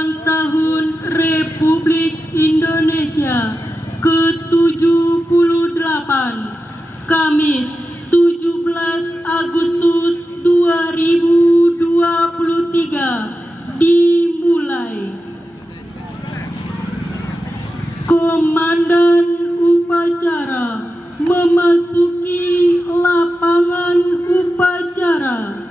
ulang tahun Republik Indonesia ke-78, Kamis 17 Agustus 2023 dimulai. Komandan upacara memasuki lapangan upacara.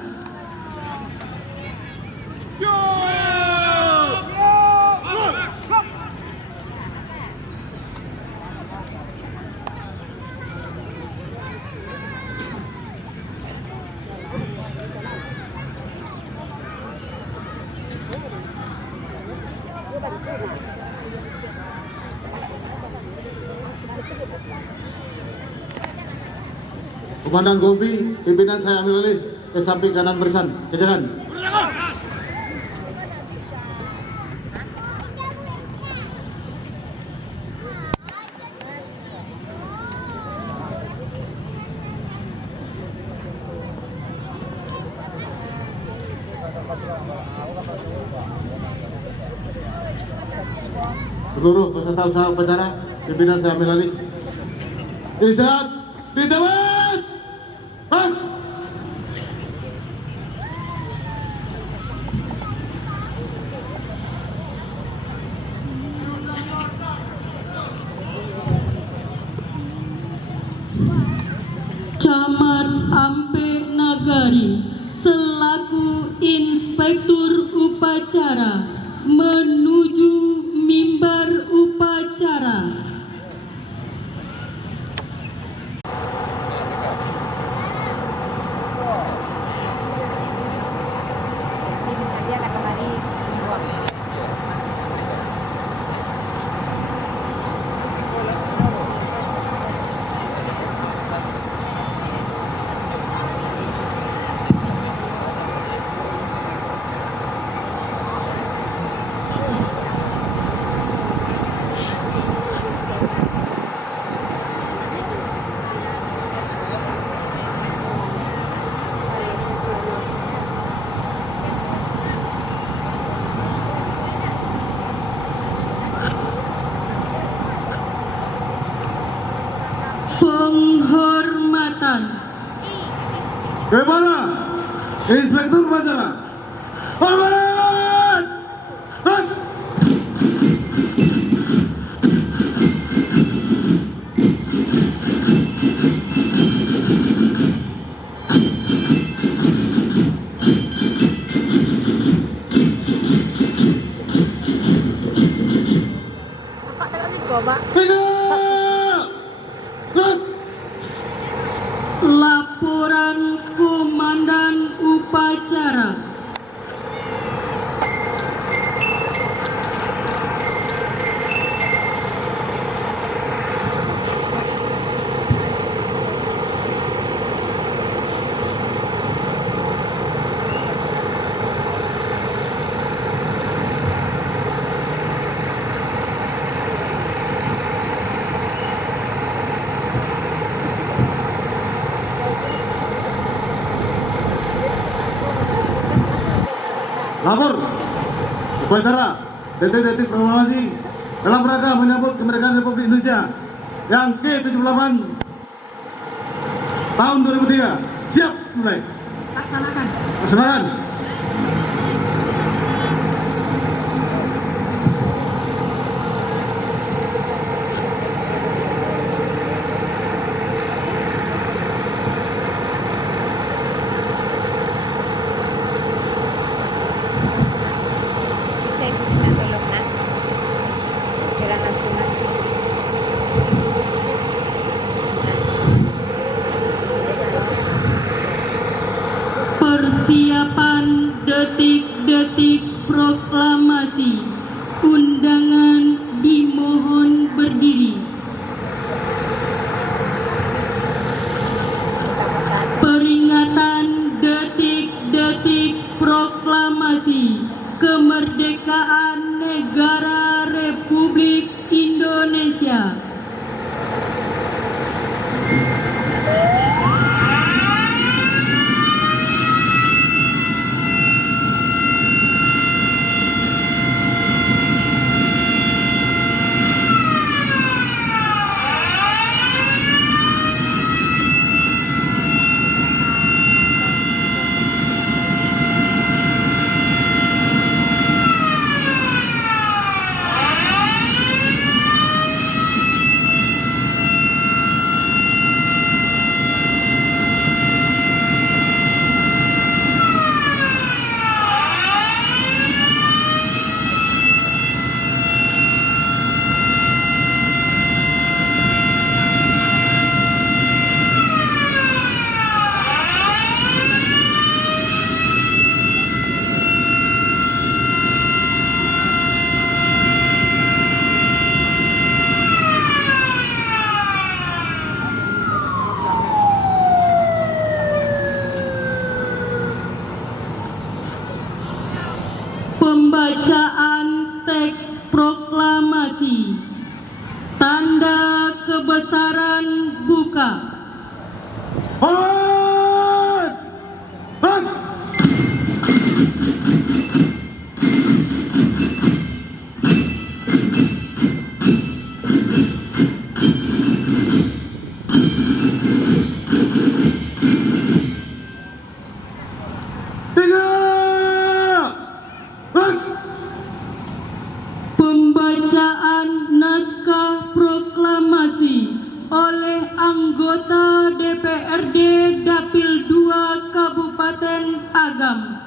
Komandan Gombi, pimpinan saya ambil alih ke samping kanan barisan, ke jalan. Seluruh peserta usaha upacara, pimpinan saya ambil alih. Istirahat di tempat. Hah? Camat Ampe Nagari selaku Inspektur Upacara menuju mimbar upacara. Penghormatan. Bagaimana? Inspektur upacara. Hormat! Hah? Laporan Komandan Upacara. Lapor upacara detik-detik proklamasi dalam rangka menyambut kemerdekaan Republik Indonesia yang ke-78 tahun 2003. Siap mulai. Laksanakan. Persiapan detik-detik proklamasi. Undangan dimohon berdiri. Peringatan detik-detik proklamasi kemerdekaan negara Republik Indonesia. Pembacaan naskah proklamasi oleh anggota DPRD Dapil 2 Kabupaten Agam.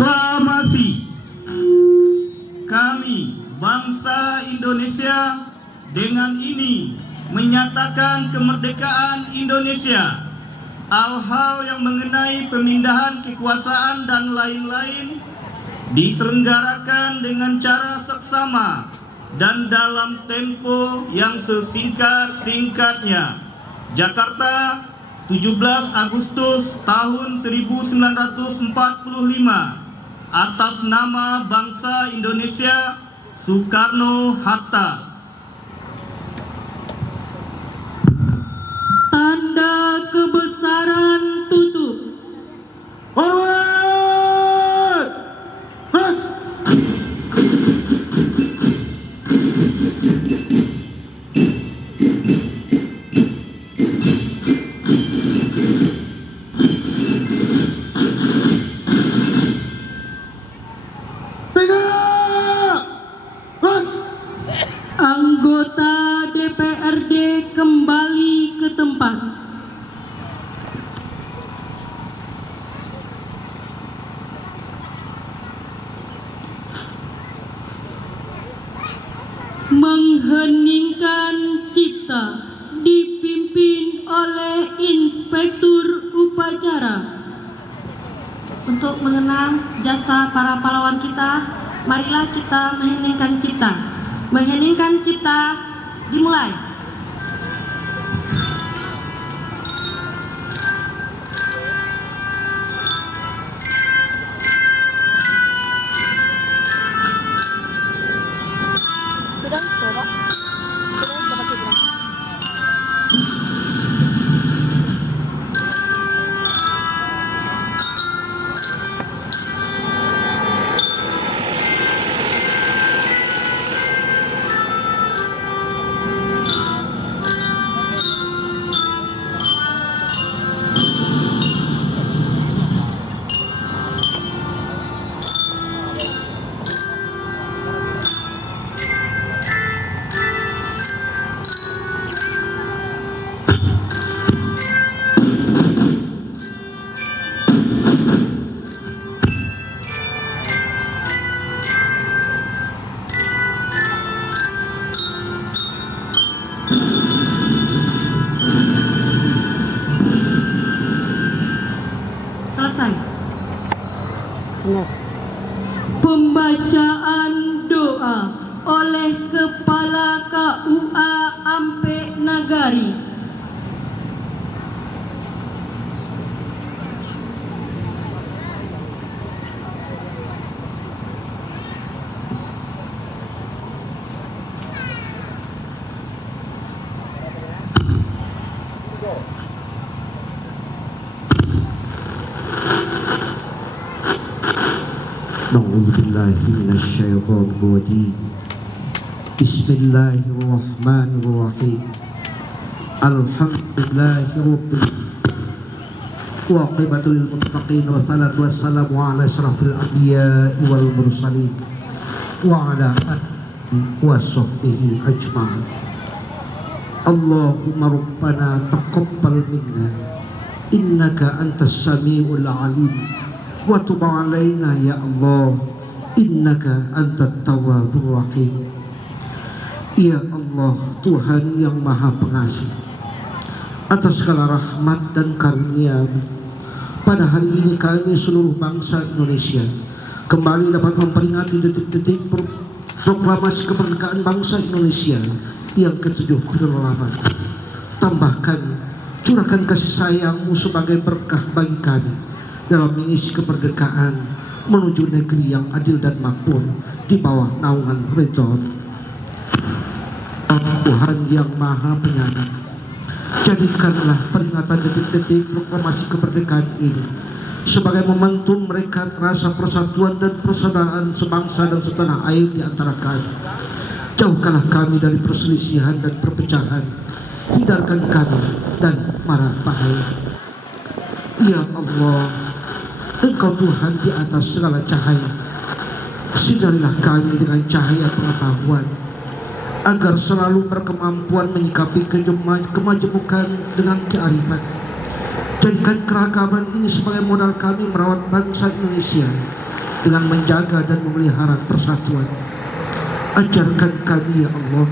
Proklamasi. Kami, bangsa Indonesia, dengan ini menyatakan kemerdekaan Indonesia. Hal-hal yang mengenai pemindahan kekuasaan dan lain-lain diselenggarakan dengan cara seksama dan dalam tempo yang sesingkat-singkatnya. Jakarta, 17 Agustus tahun 1945. Atas nama bangsa Indonesia, Soekarno-Hatta. Tanda kebesaran tutup. Hormat! Hah? Anggota DPRD kembali ke tempat. Mengheningkan cipta dipimpin oleh Inspektur Upacara. Untuk mengenang jasa para pahlawan kita, marilah kita mengheningkan cipta. Mengheningkan cipta dimulai. Sudah, coba. Sudah tidak? Selesai. Benar. Pembacaan doa oleh Kepala KUA Ampe Nagari. A'udzubillahiminasyaitonirrajim. Bismillahirrahmanirrahim. Alhamdulillahirabbil waqibatul lil muttaqin wassalatu wassalamu ala asyrafil anbiya'i wal mursalin wa ala alihi wa sahbihi ajma'in. Allahumma rabbana taqabbal minna innaka antas samiul alim wa tub alaina ya Allah innaka antat tawwabur rahim. Ya Allah, Tuhan yang Maha Pengasih, atas segala rahmat dan karunia-Mu, pada hari ini kami seluruh bangsa Indonesia kembali dapat memperingati detik-detik proklamasi kemerdekaan bangsa Indonesia yang ke-78. Tambahkan, curahkan kasih sayang-Mu sebagai berkah bagi kami dalam mengisi kemerdekaan menuju negeri yang adil dan makmur di bawah naungan ridha Tuhan yang Maha Penyayang. Jadikanlah peringatan detik-detik proklamasi kemerdekaan ini sebagai momentum mereka terasa persatuan dan persaudaraan sebangsa dan setanah air di antara kami. Jauhkanlah kami dari perselisihan dan perpecahan, hindarkan kami dan mara bahaya. Ya Allah, Engkau Tuhan di atas segala cahaya. Sinarilah kami dengan cahaya pengetahuan, agar selalu berkemampuan menyikapi kemajemukan dengan kearifan. Jadikan keragaman ini sebagai modal kami merawat bangsa Indonesia dengan menjaga dan memelihara persatuan. Ajarkan kami ya Allah,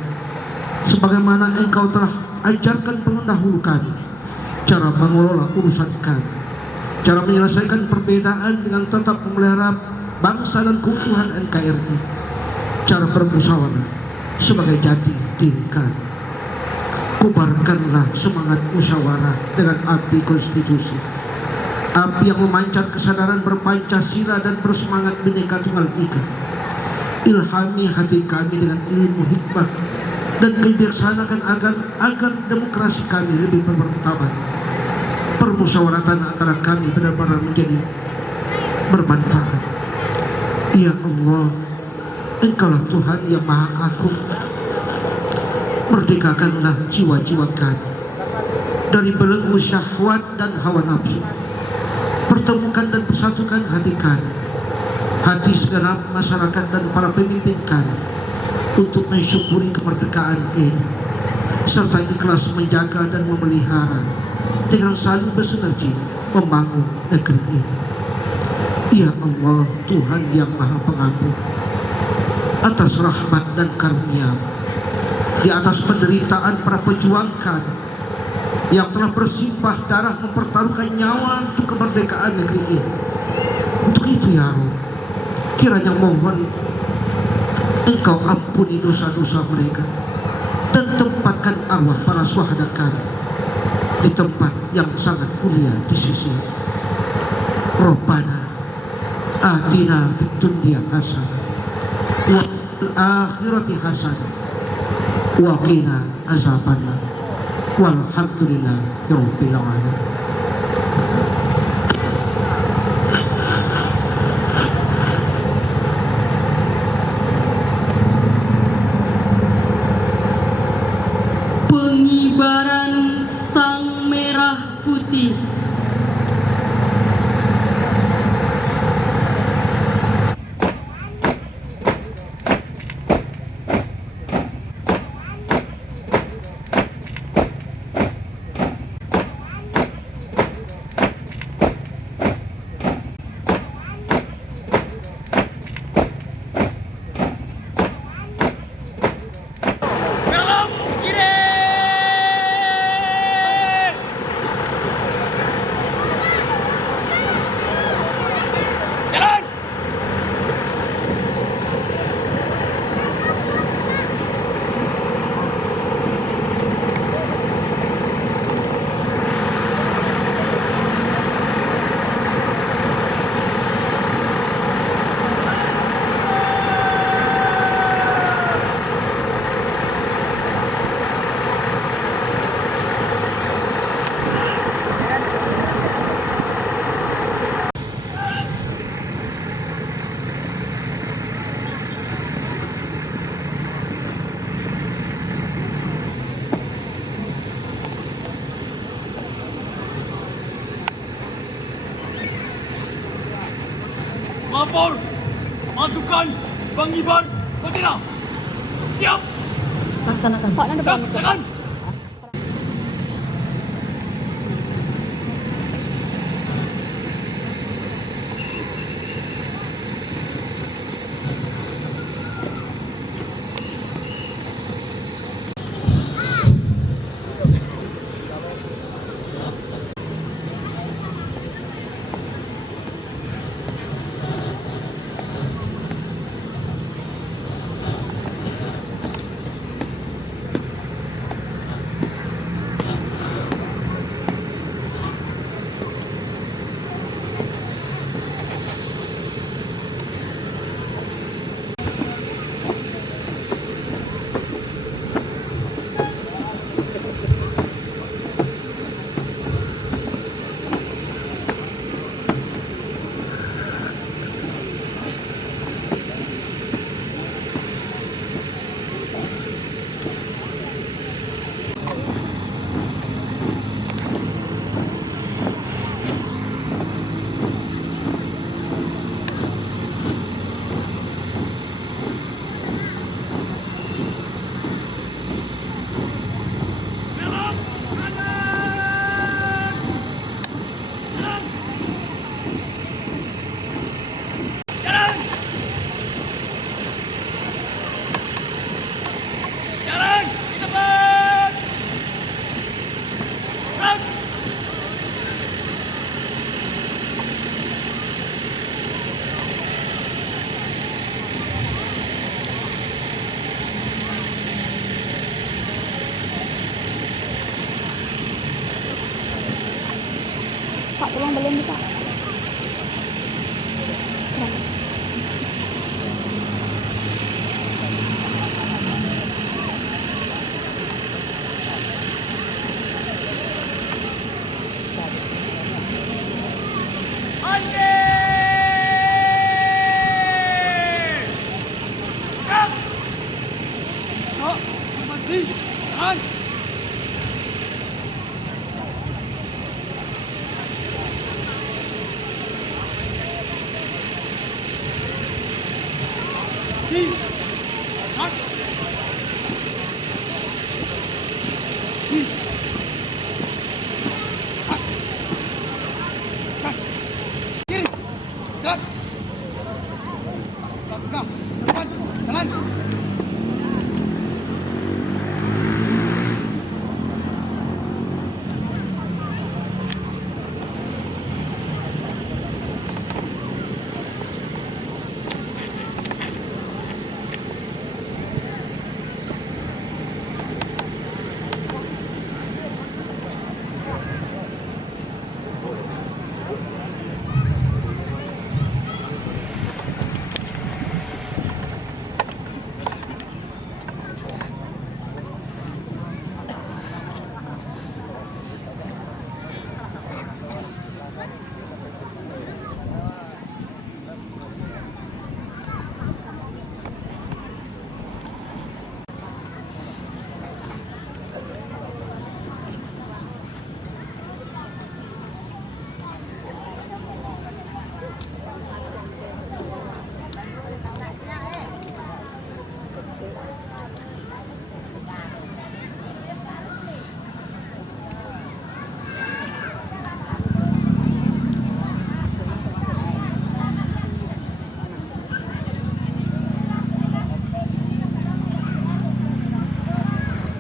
sebagaimana Engkau telah ajarkan pendahulu kami, cara mengelola urusan kami, cara menyelesaikan perbedaan dengan tetap memelihara bangsa dan keutuhan NKRI, cara bermusyawarah sebagai jati diri kami. Kobarkanlah semangat musyawarah dengan api konstitusi, api yang memancar kesadaran berpancasila dan bersemangat Bhinneka Tunggal Ika. Ilhami hati kami dengan ilmu hikmah dan kebijaksanaan agar demokrasi kami lebih bermartabat. Permusyawaratan antara kami benar-benar menjadi bermanfaat. Ya Allah, Engkaulah Tuhan yang Maha Agung. Merdekakanlah jiwa-jiwa kami dari belenggu syahwat dan hawa nafsu. Pertemukan dan persatukan hati kami, hati segenap masyarakat dan para pemimpin kami, untuk mensyukuri kemerdekaan ini, serta ikhlas menjaga dan memelihara dengan saling bersinergi membangun negeri ini. Ya Allah, Tuhan yang Maha Pengampun, atas rahmat dan karunia, di atas penderitaan para pejuang kami yang telah bersimpah darah mempertaruhkan nyawa untuk kemerdekaan negeri ini. Untuk itu ya Allah, kiranya mohon Engkau ampuni dosa-dosa mereka dan tempatkan arwah para syuhada kami di tempat yang sangat mulia di sisi. Rabbana atina fid dunya hasanah wa fil akhirati hasanah wa qina azabannar. Walhamdulillahirabbil alamin. Pengibaran sang merah putih. Lapor, masukkan pengibar bendera. Siap. Laksanakan. Pak, nanti Siap, jalan.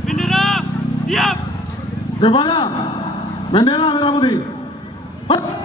Bendera siap. Kepada bendera merah putih. Hot.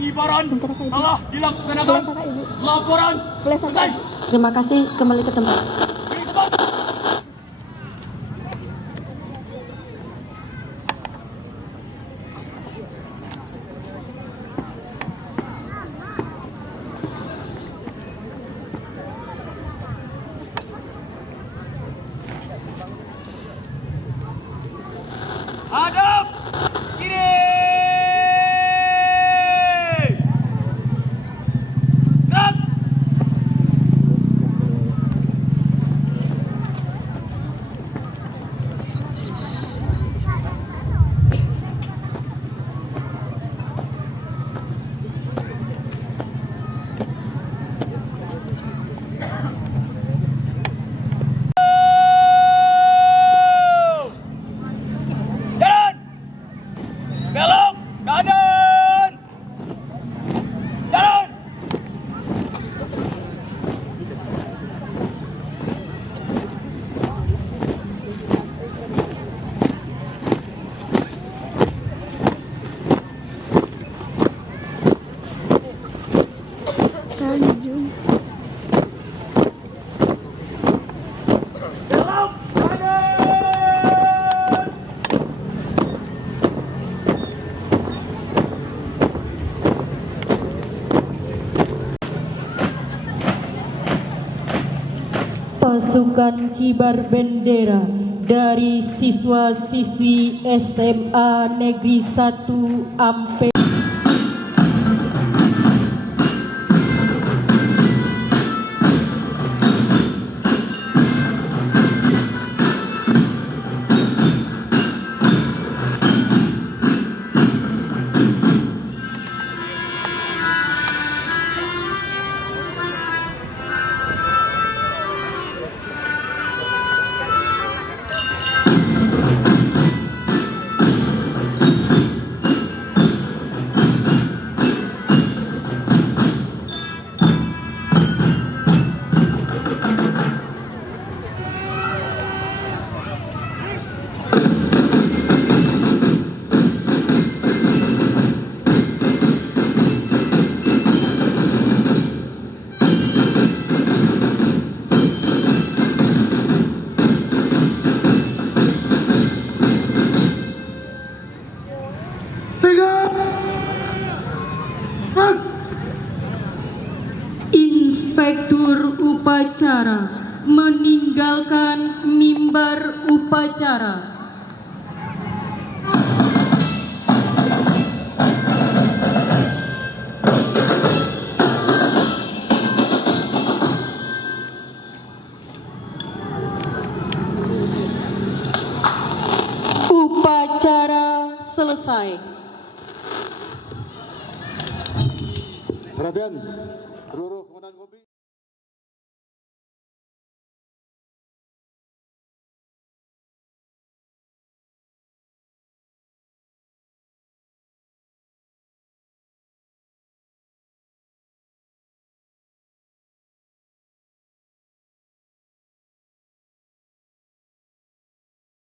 pengibaran telah dilaksanakan. Laporan selesai. Terima kasih, kembali ke tempat. Hadap kiri. Gerak. Jalan. Belok kanan. Jalan. Belok kanan. Pasukan kibar bendera dari siswa-siswi SMA Negeri 1 Ampel. Inspektur upacara meninggalkan mimbar upacara. Upacara selesai. Perhatian.